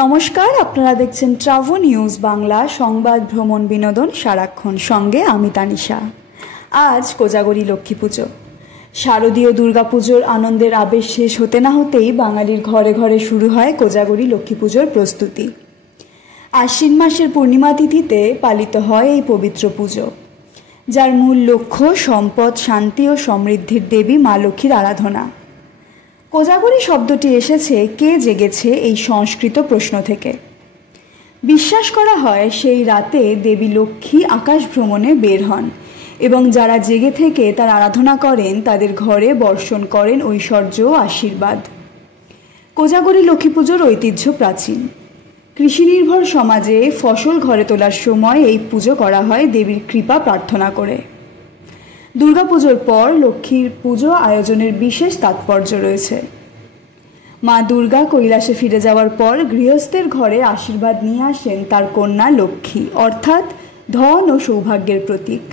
নমস্কার, আপনারা দেখছেন ট্রাভো নিউজ বাংলা, সংবাদ, ভ্রমণ, বিনোদন সারাক্ষণ। সঙ্গে আমি তানিশা। আজ কোজাগরী লক্ষ্মী পুজো। শারদীয় দুর্গাপুজোর আনন্দের আবেশ শেষ হতে না হতেই বাঙালির ঘরে ঘরে শুরু হয় কোজাগরী লক্ষ্মী পুজোর প্রস্তুতি। আশ্বিন মাসের পূর্ণিমা তিথিতে পালিত হয় এই পবিত্র পুজো, যার মূল লক্ষ্য সম্পদ, শান্তি ও সমৃদ্ধির দেবী মা লক্ষ্মীর আরাধনা। কোজাগরী শব্দটি এসেছে কে জেগেছে এই সংস্কৃত প্রশ্ন থেকে। বিশ্বাস করা হয় সেই রাতে দেবী লক্ষ্মী আকাশ ভ্রমণে বের হন এবং যারা জেগে থেকে তার আরাধনা করেন তাদের ঘরে বর্ষণ করেন ঐশ্বর্য ও আশীর্বাদ। কোজাগরী লক্ষ্মী পুজোর ঐতিহ্য প্রাচীন। কৃষিনির্ভর সমাজে ফসল ঘরে তোলার সময় এই পুজো করা হয় দেবীর কৃপা প্রার্থনা করে। দুর্গাপুজোর পর লক্ষ্মীর পুজো আয়োজনের বিশেষ তাৎপর্য রয়েছে। মা দুর্গা কৈলাসে ফিরে যাওয়ার পর গৃহস্থের ঘরে আশীর্বাদ নিয়ে আসেন তার কন্যা লক্ষ্মী, অর্থাৎ ধন ও সৌভাগ্যের প্রতীক।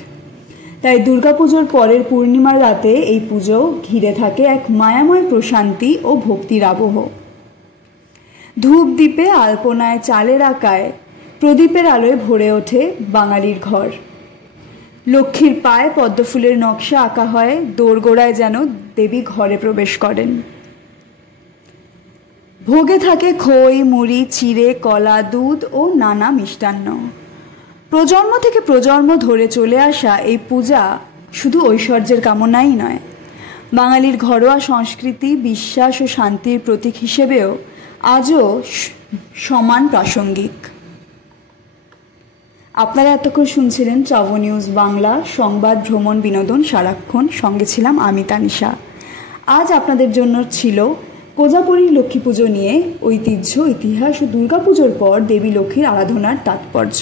তাই দুর্গাপুজোর পরের পূর্ণিমার রাতে এই পুজো ঘিরে থাকে এক মায়াময় প্রশান্তি ও ভক্তির আবহ। ধূপ দ্বীপে, আলপনায়, চালের আকায়, প্রদীপের আলোয় ভরে ওঠে বাঙালির ঘর। লক্ষ্মীর পায়ে পদ্মফুলের নকশা আঁকা হয়, দোরগোড়ায় যেন দেবী ঘরে প্রবেশ করেন। ভোগে থাকে খই, মুড়ি, চিড়ে, কলা, দুধ ও নানা মিষ্টান্ন। প্রজন্ম থেকে প্রজন্ম ধরে চলে আসা এই পূজা শুধু ঐশ্বর্যের কামনাই নয়, বাঙালির ঘরোয়া সংস্কৃতি, বিশ্বাস ও শান্তির প্রতীক হিসেবেও আজও সমান প্রাসঙ্গিক। আপনারা এতক্ষণ শুনছিলেন ট্রাভো নিউজ বাংলা, সংবাদ, ভ্রমণ, বিনোদন সারাক্ষণ। সঙ্গে ছিলাম আমি তানিশা। আজ আপনাদের জন্য ছিল কোজাগরী লক্ষ্মী পুজো নিয়ে ঐতিহ্য, ইতিহাস ও দুর্গাপুজোর পর দেবী লক্ষ্মীর আরাধনার তাৎপর্য।